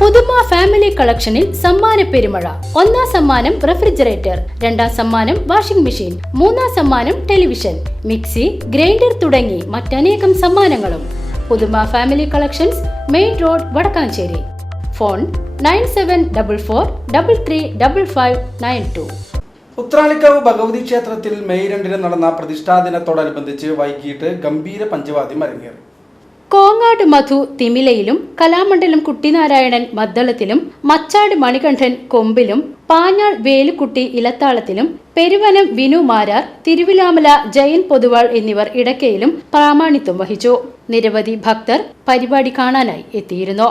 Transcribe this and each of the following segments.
പുതുമ ഫാമിലി കളക്ഷനിൽ സമ്മാന പെരുമഴ. ഒന്നാം സമ്മാനം റെഫ്രിജറേറ്റർ, രണ്ടാം സമ്മാനം വാഷിംഗ് മെഷീൻ, മൂന്നാം സമ്മാനം ടെലിവിഷൻ, മിക്സി, ഗ്രൈൻഡർ തുടങ്ങി മറ്റനേകം സമ്മാനങ്ങളും. Puthuma family collections, main road, Vadakkanchery. Phone 9744335592. Uthralikkavu Bhagavathi ക്ഷേത്രത്തിൽ മെയ് 2 നടന്ന പ്രതിഷ്ഠാദിനത്തോടനുബന്ധിച്ച് വൈകിട്ട് ഗംഭീര പഞ്ചവാദ്യം അരങ്ങേറി. കോങ്ങാട് മധു തിമിലയിലും, കലാമണ്ഡലം കുട്ടിനാരായണൻ മദ്ദളത്തിലും, മച്ചാട് മണികണ്ഠൻ കൊമ്പിലും, പാഞ്ഞാൾ വേലുക്കുട്ടി ഇലത്താളത്തിലും, പെരുവനം വിനു മാരാർ, തിരുവിലാമല ജയൻ പൊതുവാൾ എന്നിവർ ഇടക്കയിലും പ്രാമാണിത്വം വഹിച്ചു. നിരവധി ഭക്തർ പരിപാടി കാണാനായി എത്തിയിരുന്നു.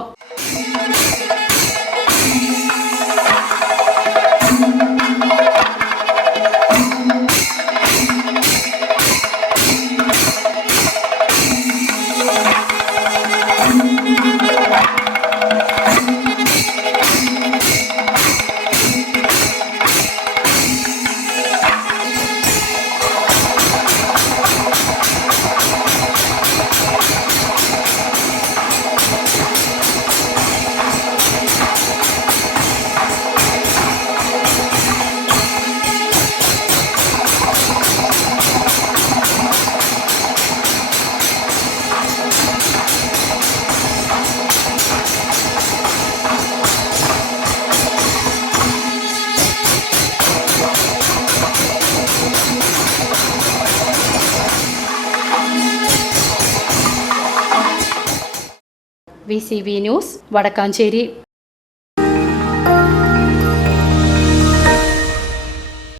VCV news, Vadakkanchery.